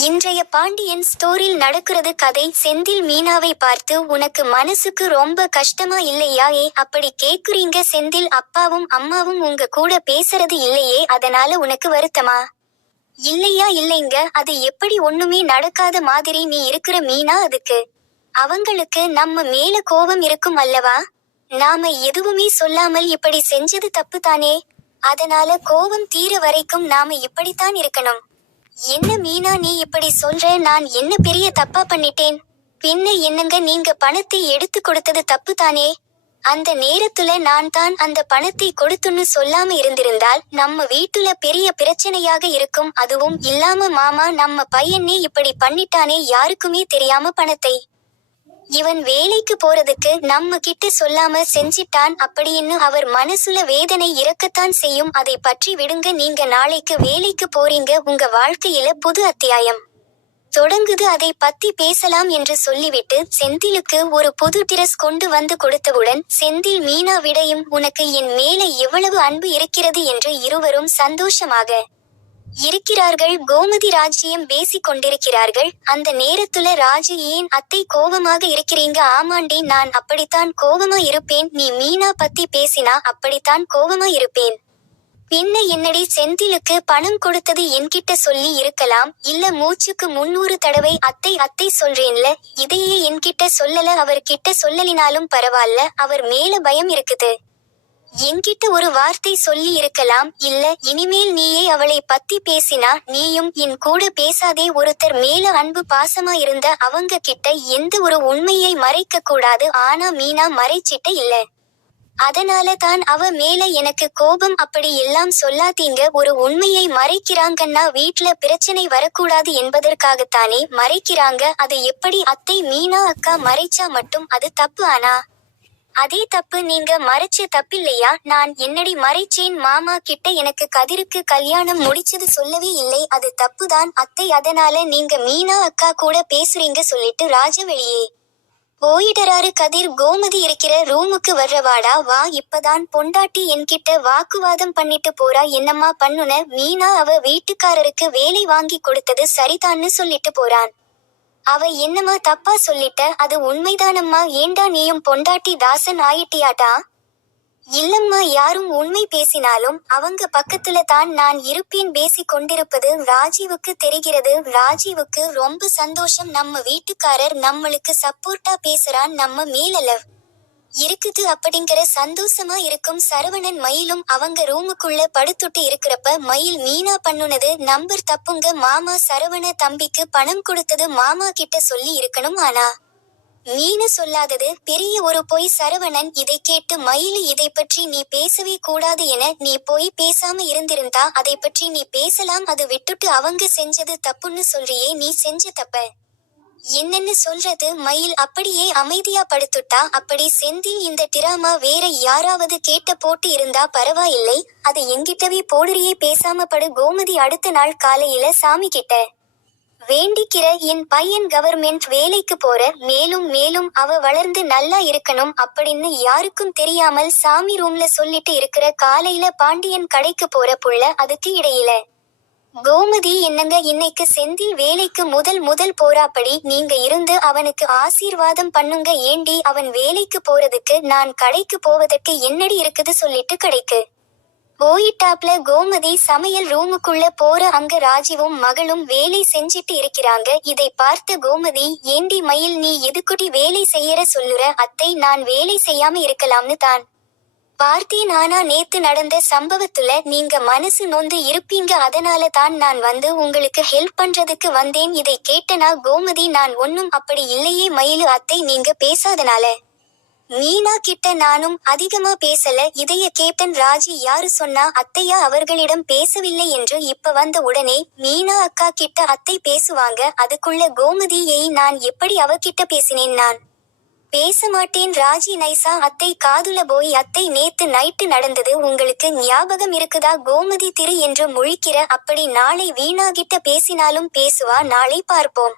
இன்றைய பாண்டியன் ஸ்டோரில் நடக்கிறது கதை செந்தில் மீனாவை பார்த்து உனக்கு மனசுக்கு ரொம்ப கஷ்டமா இல்லையா? ஏ அப்படி கேக்குறீங்க. செந்தில் அப்பாவும் அம்மாவும் உங்க கூட பேசுறது இல்லையே. அதனால உனக்கு வருத்தமா? இல்லையா இல்லைங்க. அது எப்படி ஒண்ணுமே நடக்காத மாதிரி நீ இருக்கிற மீனா அதுக்கு? அவங்களுக்கு நம்ம மேல கோபம் இருக்கும் அல்லவா? நாம எதுவுமே சொல்லாமல் இப்படி செஞ்சது தப்பு தானே? அதனால கோபம் தீர வரைக்கும் நாம இப்படித்தான் இருக்கணும். என்ன மீனா நீ இப்படி சொல்ற? நான் என்ன பெரிய தப்பா பண்ணிட்டேன்? பின்ன என்னங்க நீங்க பணத்தை எடுத்து கொடுத்தது தப்பு தானே? அந்த நேரத்துல நான் தான் அந்த பணத்தை கொடுத்துன்னு சொல்லாம இருந்திருந்தால் நம்ம வீட்டுல பெரிய பிரச்சனையாக இருக்கும். அதுவும் இல்லாம மாமா நம்ம பையனே இப்படி பண்ணிட்டானே யாருக்குமே தெரியாம பணத்தை இவன் வேலைக்கு போறதுக்கு நம்ம கிட்ட சொல்லாம செஞ்சிட்டான் அப்படின்னு அவர் மனசுல வேதனை இறக்கத்தான் செய்யும். அதை பற்றி விடுங்க நீங்க நாளைக்கு வேலைக்கு போறீங்க உங்க வாழ்க்கையில புது அத்தியாயம். தொடங்குது அதை பத்தி பேசலாம் என்று சொல்லிவிட்டு செந்திலுக்கு ஒரு புது டிரஸ் கொண்டு வந்து கொடுத்தவுடன் செந்தில் மீனா விடையும் உனக்கு என் மேல எவ்வளவு அன்பு இருக்கிறது? என்று இருவரும் சந்தோஷமாக இருக்கிறார்கள் கோமதி ராஜ்யம் பேசிக் கொண்டிருக்கிறார்கள். அந்த நேரத்துல ராஜு ஏன் அத்தை கோபமாக இருக்கிறீங்க? ஆமாண்டி நான் அப்படித்தான் கோபமா இருப்பேன். நீ மீனா பத்தி பேசினா அப்படித்தான் கோபமா இருப்பேன். பின்ன என்னடி செந்திலுக்கு பணம் கொடுத்தது என்கிட்ட சொல்லி இருக்கலாம். இல்ல மூச்சுக்கு முன்னூறு தடவை அத்தை அத்தை சொல்றேன்ல. இதையே என்கிட்ட சொல்லல அவர்கிட்ட சொல்லலினாலும் பரவாயில்ல அவர் மேல பயம் இருக்குது. என்கிட்ட ஒரு வார்த்தை சொல்லி இருக்கலாம். இல்ல இனிமேல் நீயே அவளை பத்தி பேசினா நீயும் என் கூட பேசாதே ஒருத்தர் மேல அன்பு பாசமா இருந்த அவங்க கிட்ட எந்த ஒரு உண்மையை மறைக்க கூடாது. ஆனா மீனா மறைச்சிட்ட இல்ல. அதனால தான் அவ மேல எனக்கு கோபம். அப்படி எல்லாம் சொல்லாதீங்க. ஒரு உண்மையை மறைக்கிறாங்கன்னா வீட்ல பிரச்சனை வரக்கூடாது என்பதற்காகத்தானே மறைக்கிறாங்க. அது எப்படி அத்தை மீனா அக்கா மறைச்சா மட்டும்? அது தப்பு ஆனா. அதே தப்பு நீங்க மறைச்ச தப்பில்லையா? நான் என்னடி மறைச்சேன்? மாமா கிட்ட எனக்கு கதிருக்கு கல்யாணம் முடிச்சது சொல்லவே இல்லை. அது தப்புதான். அத்தை அதனால நீங்க மீனா அக்கா கூட பேசுறீங்க சொல்லிட்டு ராஜ வெளியே போயிடறாரு கதிர். கோமதி இருக்கிற ரூமுக்கு வர்றவாடா? வா இப்பதான். பொண்டாட்டி என்கிட்ட வாக்குவாதம் பண்ணிட்டு போறா. என்னம்மா பண்ணுன? மீனா அவ வீட்டுக்காரருக்கு வேலை வாங்கி கொடுத்தது சரிதான்னு சொல்லிட்டு போறான். அவ என்னம்மா தப்பா சொல்லிட்ட? அது உண்மைதானம்மா? ஏண்டா நீயும் பொண்டாட்டி தாசன் ஆயிட்டியாட்டா இல்லம்மா யாரும் உண்மை பேசினாலும் அவங்க பக்கத்துல தான் நான் இருப்பேன் பேசிக் கொண்டிருப்பது ராஜீவுக்கு தெரிகிறது. ராஜீவுக்கு ரொம்ப சந்தோஷம். நம்ம வீட்டுக்காரர் நம்மளுக்கு சப்போர்ட்டா பேசுறான் நம்ம மேலலவ் இருக்குது அப்படிங்கிற சந்தோஷமா இருக்கும் சரவணன் மயிலும் அவங்க ரூமுக்குள்ள படுத்துட்டு இருக்கிறப்ப மயில் மீனா பண்ணுனது நம்பர் தப்புங்க மாமா சரவண தம்பிக்கு பணம் கொடுத்தது மாமா கிட்ட சொல்லி இருக்கணும் ஆனா. மீனு சொல்லாதது பெரிய ஒரு பொய் சரவணன் இதை கேட்டு மயிலு இதை பற்றி நீ பேசவே கூடாது என நீ போய் பேசாம இருந்திருந்தா அதை பற்றி நீ பேசலாம் அது விட்டுட்டு அவங்க செஞ்சது தப்புன்னு சொல்றியே நீ செஞ்ச தப்ப. என்னன்னு சொல்றது மயில் அப்படியே அமைதியா படுத்துட்டா அப்படி செந்தில் இந்த டிராமா வேற யாராவது கேட்ட போட்டு இருந்தா பரவாயில்லை. அது எங்கிட்டவே போடுறியே பேசாம படு கோமதி அடுத்த நாள் காலையில சாமி கிட்ட. வேண்டிக்கிற என் பையன் கவர்மெண்ட் வேலைக்கு போற மேலும் மேலும் அவ வளர்ந்து நல்லா இருக்கணும் அப்படின்னு யாருக்கும் தெரியாமல் சாமி ரூம்ல சொல்லிட்டு இருக்கிற காலையில பாண்டியன் கடைக்கு போற புள்ள அதுக்கு இடையில. கோமதி என்னங்க இன்னைக்கு செந்தில் வேலைக்கு முதல் முதல் போறாப்படி? நீங்க இருந்து அவனுக்கு ஆசீர்வாதம் பண்ணுங்க. ஏண்டி அவன் வேலைக்கு போறதுக்கு நான் கடைக்கு போவதற்கு என்னடி இருக்குது சொல்லிட்டு கடைக்கு. போயிட்டாப்ல கோமதி சமையல் ரூமுக்குள்ள போற அங்க ராஜீவும் மகளும் வேலை செஞ்சிட்டு இருக்கிறாங்க. இதை பார்த்த கோமதி ஏண்டி மயில் நீ எதுக்குடி வேலை செய்யற சொல்லுற? அத்தை நான் வேலை செய்யாம இருக்கலாம்னு தான். பார்த்தி நானா நேத்து நடந்த சம்பவத்துல நீங்க மனசு நொந்து இருப்பீங்க அதனால தான் நான் வந்து உங்களுக்கு ஹெல்ப் பண்றதுக்கு வந்தேன். இதை கேட்டனா கோமதி நான் ஒன்னும் அப்படி இல்லையே மயிலு அத்தை நீங்க பேசாதனால. மீனா கிட்ட நானும் அதிகமா பேசல. இதைய கேப்டன் ராஜி யாரு சொன்னா அத்தையா அவர்களிடம் பேசவில்லை என்று இப்ப வந்த உடனே மீனா அக்கா கிட்ட அத்தை பேசுவாங்க. அதுக்குள்ள கோமதியை நான் எப்படி அவகிட்ட பேசினேன் நான்? பேச மாட்டேன் ராஜி நைசா. அத்தை காதுல போய் அத்தை நேத்து நைட்டு நடந்தது. உங்களுக்கு ஞாபகம் இருக்குதா? கோமதி திரு என்று முழிக்கிற அப்படி நாளை வீணாகிட்ட பேசினாலும் பேசுவா? நாளை பார்ப்போம்.